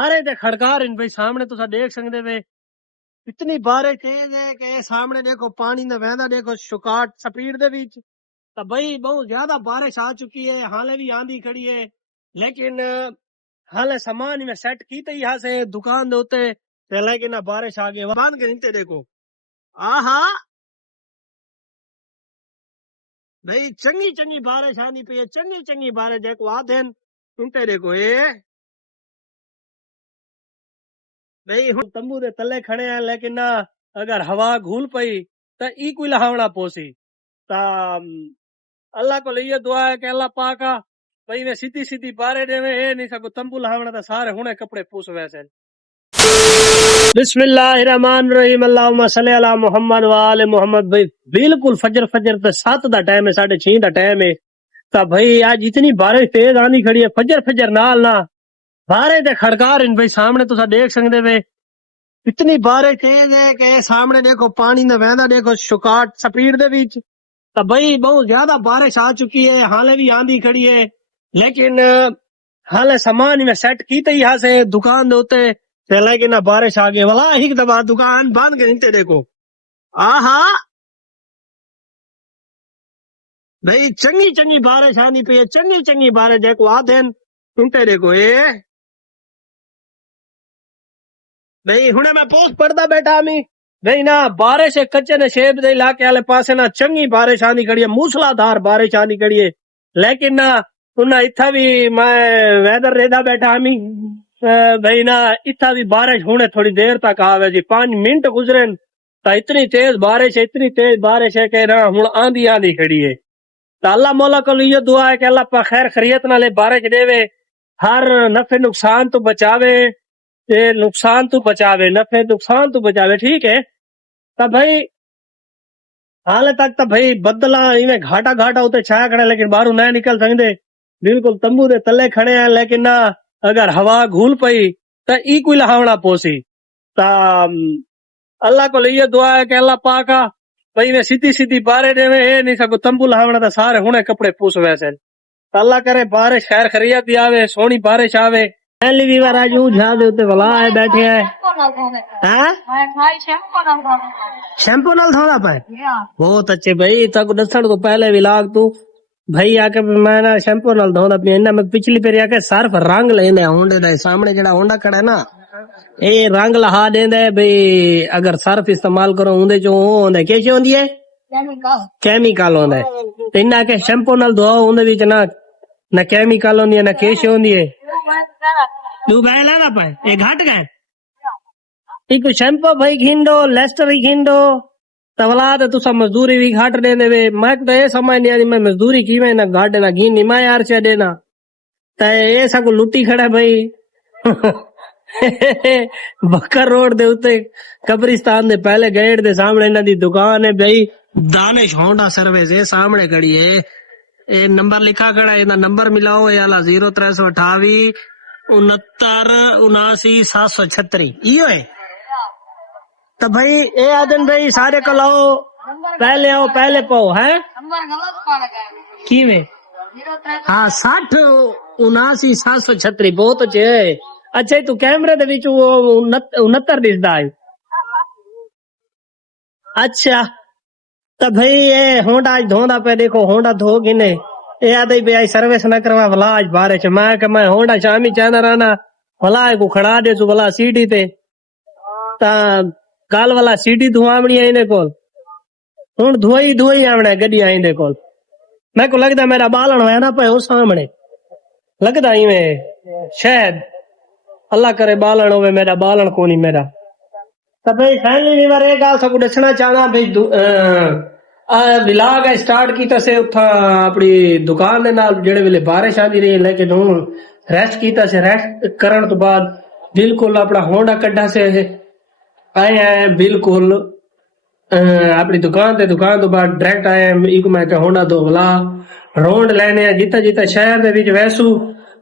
सारे दे खड़कार इन भाई सामने तुसा देख सकते वे इतनी बारिश तेज है कि सामने देखो पानी ना वहदा देखो शुकाट स्पीड दे विच तो भाई बहुत ज्यादा बारिश आ चुकी है हाले भी आंधी खड़ी है लेकिन हाले सामान में सेट की थी यहाँ से दुकान दे उते लेकिन बारिश आ गई बांध के नीचे देखो आहा भाई चंगी चंगी बारिश आनी पई है चंगी चंगी बारिश देखो आधेन नीचे देखो ये भाई हम तंबू दे तले खड़े हैं लेकिन अगर हवा घूल पई तो ई कोई लहावना पोसी ता अल्लाह को लिए दुआ है कि अल्लाह पाका भाई वे सीधी सीधी बारे देवे ए नहीं सको तंबू लहावना तो सारे हुने कपड़े पूस वैसे बिस्मिल्लाहिर्रहमानिर्रहीम अल्लाहुम्मा सल्ली अला मुहम्मद व आले मुहम्मद भाई बिल्कुल फजर फजर ते 7 दा टाइम है 6:30 दा टाइम है ता भाई आज इतनी बारिश तेज आनी खड़ी है फजर फजर नाल ना बारिश दे खड़कार इन भाई सामने तुसा देख सकते वे इतनी बारिश तेज है कि सामने देखो पानी ना वहदा देखो शुकाट स्पीड दे विच तो भाई बहुत ज्यादा बारिश आ चुकी है हाले भी आंधी खड़ी है लेकिन हाले सामान में सेट की थी यहाँ से दुकान दे उते लेकिन बारिश आ गई वाला एक दफा दुकान बांध के नीचे देखो आहा भाई चंगी चंगी बारिश आनी पई है चंगी चंगी बारिश देखो आधेन नीचे देखो ये भाई हुने मैं पोस्ट पढ़ता बैठा मी भाई ना बारिश है कच्चे नशेब दे इलाके वाले पासे ना चंगी बारिश आनी खड़ी है मूसलाधार बारिश आनी खड़ी है लेकिन ना उन्हें इतना भी मैं वेदर रेदा बैठा मी भाई ना इतना भी बारिश होने थोड़ी देर तक आवे जी 5 मिनट गुजरे तो इतनी तेज बारिश है कि ना हुन आंधी आंधी खड़ी है तो अल्लाह मौला को ये दुआ है कि अल्लाह पा खैर खैरियत नाले बारिश देवे हर नफे नुकसान तो बचावे नुकसान तो बचावे नफे नुकसान तो बचावे ठीक है तो भाई हाले तक तो भाई बदला इवें घाटा घाटा उते छाया खड़े लेकिन बाहरों नहीं निकल सकते बिल्कुल तंबू दे तले खड़े हैं लेकिन ना अगर हवा घूल पई तो ई कोई लहावना पोसी ता अल्लाह को लिए दुआ है कि अल्लाह पाका भाई वे सीधी सीधी बारे देवे ए नहीं सको तंबू लहावना तो सारे हुने कपड़े पूस वैसे तो अल्लाह करे बारिश खैर खैरियत दी आवे सोनी बारिश आवे पहली भी बार आज झा दे उत्ते वला आए बैठे हैं शैम्पू नाल धोना पाए बहुत अच्छे भाई तक दसण तो पहले भी लाग तू भाई आके मैं ना शैम्पू नाल धोना पिया इना मैं पिछली पेरी आके सर्फ रंग लेने होंडे दा सामने जेड़ा होंडा खड़ा है ना ए रंग लहा देंदे भाई अगर सर्फ इस्तेमाल करो उंदे चो होंदे कैसे होंदी है केमिकल होंदा है ते इना के शैम्पू नाल धोओ उंदे विच ना केमिकल होंदी है ना कैसे होंदी है तू बैला ना पाए ए घट गए एक शैम्पू भाई घिंडो लेस्टर ही घिंडो तवला तो तुसा मजदूरी भी घाट दे देवे मैं तो ये समझ नहीं आई मैं मजदूरी की मैं ना घाट ना घी नहीं मैं यार से देना तो ये सब लुटी खड़ा भाई बकर रोड दे उते कब्रिस्तान दे पहले गेट दे सामने इन्हां दी दुकान है भाई दानिश होंडा सर्विस ये सामने खड़ी है ये नंबर लिखा खड़ा है ना नंबर मिलाओ ये वाला 0328 69 79 736 इयो है तो भाई ए आदन भाई सारे को लाओ पहले पाओ है की में हाँ 60 79 736 बहुत अच्छे है अच्छा तू कैमरे दे विच वो 69 दिसदा है अच्छा तो भाई ये होंडा आज धोंदा पे देखो होंडा धो गिने ए आदे भाई सर्विस न करवा भला आज बारिश मैं होंडा शामी चाहना रहना भला को खड़ा दे तू भला सीढ़ी पे ता काल वाला सीढ़ी धुआवनी है इन्हें कोल हुन धुआई आवना गड्डी आइंदे कोल मैं को लगदा मेरा बालन है ना पे उस सामने लगदा इवें शायद अल्लाह करे बालन होवे मेरा बालन कोनी मेरा तो भाई फाइनली बार एक गाल सबको दसना चाहना भाई विलाग स्टार्ट कीता से उठा अपनी दुकान दे नाल जेड़े वेले बारिश आंदी रही लेकिन हुन रेस्ट कीता से रेस्ट करन तो बाद बिल्कुल अपना होंडा कड्ढा से आए हैं बिल्कुल अपनी दुकान तो बाद डायरेक्ट आए हैं एक मैं होंडा दो भला रोड लेने जिता शहर दे विच वैसू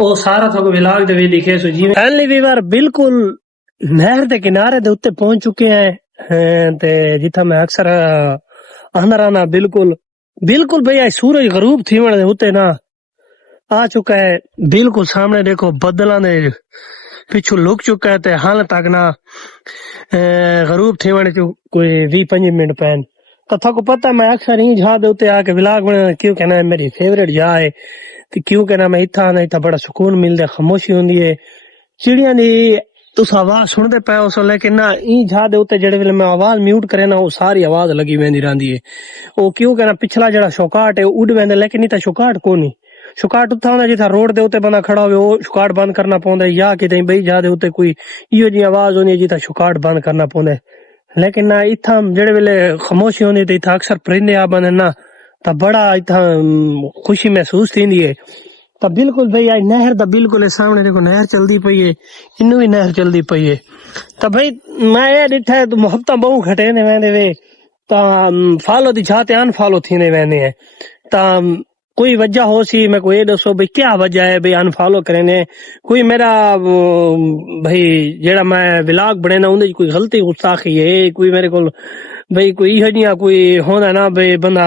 ओ सारा थोक विलाग दे विच दिखे सु जी फाइनली वी बार बिल्कुल नहर दे किनारे दे उत्ते पहुंच चुके हैं ते जिथा मैं अक्सर आना रहना बिल्कुल भैया सूरज गरूब थी उत्ते ना आ चुका है बिल्कुल सामने देखो बदला ने पिछू लुक चुका है ते हाल तक ना गरूब थे वने कोई 20-25 मिनट पैन तो थको पता मैं अक्सर ही जहा दे उत्ते आके व्लॉग बना क्यों कहना मेरी फेवरेट जहा है ते क्यों कहना मैं इत्था आना इत्था बड़ा सुकून मिलदा खामोशी हुंदी है चिड़ियां दी तुस आवाज सुनदे पे हो लेकिन ना ई जहा दे उत्ते जेड़े वेले मैं आवाज म्यूट करे ना वो सारी आवाज लगी वेंदी रहंदी है वो क्यों कहना पिछला जेड़ा शौकाट है उड़ वेंदा लेकिन इत्था शौकाट कोनी शुकाट उत्था होंदा जिथा रोड दे उत्ते बंदा खड़ा होवे ओ शुकाट बंद करना पौंदा या किते बई जा दे उत्ते कोई इहो जी आवाज होंदी जिथा शुकाट बंद करना पौंदा लेकिन ना इत्था जेड़े वेले खामोशी होंदी ते इत्था अक्सर परिंदे आ बंदे ना ता बड़ा इत्था खुशी महसूस थींदी है ता बिल्कुल भाई आज नहर दा बिल्कुल सामने देखो नहर चलदी पई है इन्नू भी नहर चलदी पई है ता भाई मैं ये डिठा है मोहब्बतां बहु घटे ने वेंदे वे ता फॉलो दी छाते अनफॉलो थीने वेंदे हैं ता कोई वजह हो सी मैं को ये दसो भाई क्या वजह है भाई अनफॉलो करने कोई मेरा भाई जेड़ा मैं व्लॉग बने ना उनदी कोई गलती गुस्ताखी है कोई मेरे को भाई कोई इहो जिहा कोई होंदा ना भाई बंदा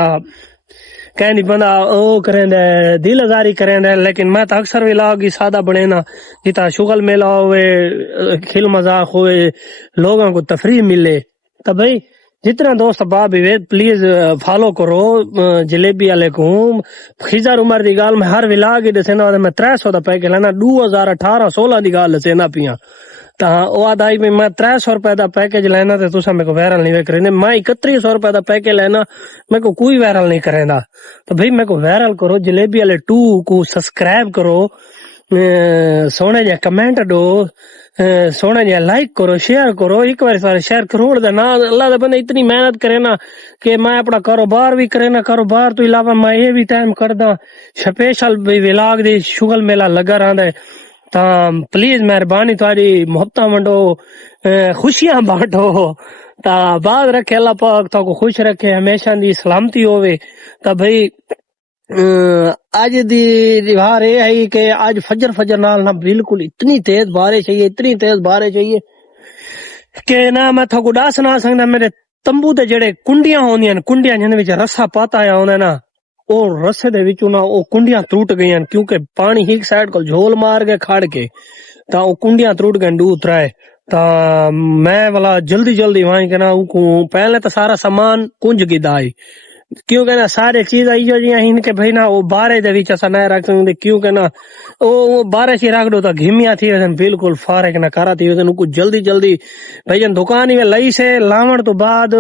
कहनी बंदा ओ करेंदा दिल आजारी करेंदा लेकिन मैं तो अक्सर व्लॉग ही सादा बने ना जिता शुगल मेला होवे खिल मजाक होवे लोगों को तफरीह मिले तो भाई जितना दोस्त बाब है प्लीज फॉलो करो जलेबी वाले को खिजर उमर दी गाल में हर व्लॉग ही दसेना मैं 300 दा पैकेज लेना 2018-16 दी गाल दसेना पिया ता ओ आदाई में मैं 300 रुपए दा पैकेज लेना ते तुसा मेरे को वायरल नहीं करेंगे मैं 3100 रुपए दा पैकेज लेना मेरे को कोई वायरल नहीं करेंदा तो भाई मेरे को वायरल करो जलेबी वाले 2 को सब्सक्राइब करो सोने जा कमेंट दो सोने जा लाइक करो शेयर करो एक बार सारे शेयर करोड़ दा ना अल्लाह दा बंदा इतनी मेहनत करे ना कि मैं अपना कारोबार भी करे ना कारोबार तो इलावा मैं ये भी टाइम करदा स्पेशल व्लॉग दी शुगल मेला लगा रहा है ता प्लीज मेहरबानी तुम्हारी मोहब्बतां वंडो खुशियां बांटो ता बाद रखे अल्लाह पाक तो खुश रखे हमेशा दी सलामती होवे ता भाई आज दी रिवार ये है कि आज फजर नाल ना बिल्कुल इतनी तेज बारिश चाहिए कि ना मैं थको दस ना सकदा मेरे तंबू दे जेड़े कुंडियां होंदियां कुंडियां जिन विच रस्सा पाता आया होंदा ना ओ रस्से दे विचों ना ओ कुंडियां टूट गईयां क्योंकि पानी एक साइड को झोल मार के खड़ के ता ओ कुंडियां टूट गईं दू त्राए ता मैं वाला जल्दी वहां के ना पहले तो सारा सामान कुंज गिदा आई क्यों कहना सारे चीज इो जी इनके भाई ना वो बारे दे विच असा न रख सकते क्यों कहना वो बारे से रख दो तो घिमिया थी वजन बिल्कुल फारक ना करा थी वजन को जल्दी भाई जन दुकान में लई से लावण तो बाद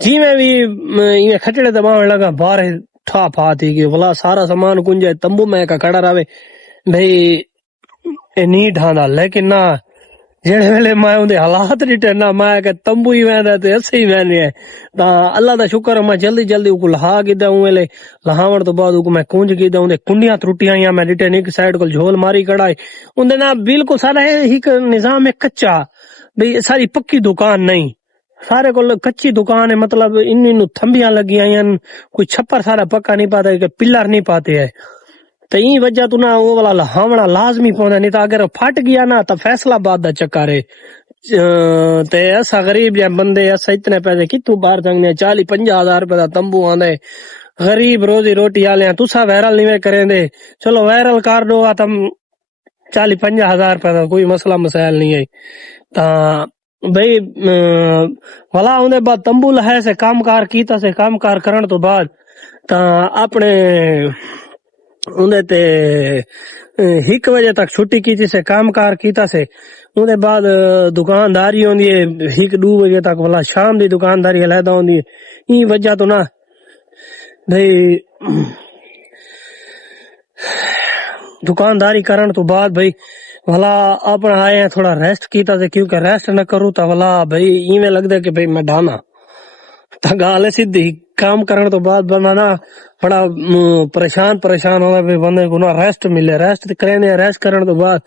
जी में भी इवें खचड़े दबावण लगा बारे ठा फा थी कि भला सारा सामान कुंजे तंबू में का खड़ा रहे भाई नी ढांदा लेकिन ना जेड़े वेले मैं उनके हालात डिटे ना मैं के तंबू ही वेंदा ते असे ही वेंदे ता अल्लाह दा शुक्र मैं जल्दी उको लहा गिदा हूं वेले लहावण तो बाद उको मैं कुंज गिदा उनके कुंडियां त्रुटियां या मैं डिटे एक साइड को झोल मारी कढ़ाई उनदे ना बिल्कुल सारा एक निजाम है कच्चा भाई सारी पक्की दुकान नहीं सारे को कच्ची दुकान है मतलब इन थंबियां लगी आईन कोई छप्पर सारा पक्का नहीं पाता कि पिलर नहीं पाते है तो ई वजह तू ना वो वाला लहावना लाजमी पौंदा नहीं तो अगर फट गया ना तो फैसलाबाद दा चक्कर है ते असा गरीब या बंदे असा इतने पैसे कितों बाहर जाने 40-50 हजार रुपए दा तंबू आंदे गरीब रोजी रोटी आले तुसा वायरल नहीं करेंदे चलो वायरल कर दो तुम 40-50 हजार रुपए का कोई मसला मसाइल नहीं है ता भाई भला उन्हें बाद तंबू लहे से कामकार कीता से कामकार करन तो बाद ता अपने उन्हें ते 1 बजे तक छुट्टी की थी से कामकार कीता से उन्हें बाद दुकानदारी होंदी है 1-2 बजे तक वाला शाम दी दुकानदारी अलहदा होंदी है ई वजह तो ना भाई दुकानदारी करन तो बाद भाई भला अपना आए थोड़ा रेस्ट कीता से क्योंकि रेस्ट न करूँ तो भला भाई इवें लगदा कि भाई मैं डाना ता गाल सीधी काम करने तो बाद बंदा ना बड़ा परेशान होगा भाई बंदे को ना रेस्ट मिले रेस्ट करने तो बाद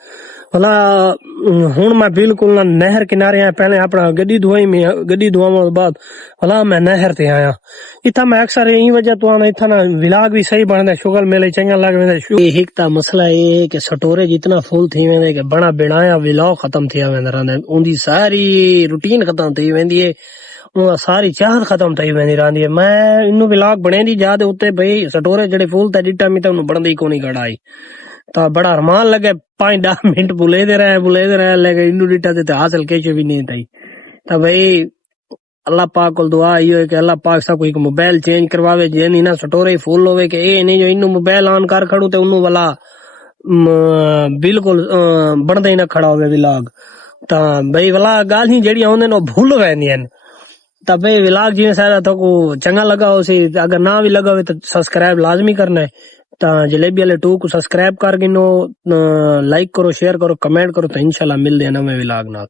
भला हुन मैं बिल्कुल ना नहर किनारे आया पहले अपना गड्डी धोवा तो बाद भला मैं नहर ते आया इतना मैं अक्सर यही वजह तो आना इतना ना व्लॉग भी सही बनता शुगर मेले चंगा लग वेंदा एक ता मसला ये कि स्टोरेज जितना फुल थी वेंदे कि बड़ा बिनाया व्लॉग खत्म थी वेंदा रहंदा उनदी सारी रूटीन खत्म थी वेंदी है सारी चाहत खत्म थी वेंदी रहंदी है मैं इन्नू व्लॉग बने दी याद उत्ते भाई स्टोरेज जड़े फुल ता डिटा मी ता बनदी कोनी कढ़ाई तो बड़ा अरमान लगे 5-10 मिनट बुलेदे रहे लेकिन इनू डिटा ते हासिल किश भी नहीं थी। तो भाई अल्लाह पाक को दुआ है कि अल्लाह पाक सब कोई मोबाइल चेंज करवावे जे नहीं ना स्टोरेज फुल होवे कि ए नहीं जो इनू मोबाइल ऑन कर खड़ू ते उन्नू वाला बिल्कुल बनदा ही ना खड़ा होवे व्लॉग। तो भाई वाला गाल ही जेड़ी आउंदे नो भूल वेंदियां न। तो भाई व्लॉग जी शायद तो को चंगा लगा हो सी, अगर ना भी लगा हो तो सब्सक्राइब लाजमी करना है। तो जलेबी वाले 2 को सब्सक्राइब कर गिनो, लाइक करो, शेयर करो, कमेंट करो। तो इंशाल्लाह मिलदे हैं नवे व्लॉग नाल।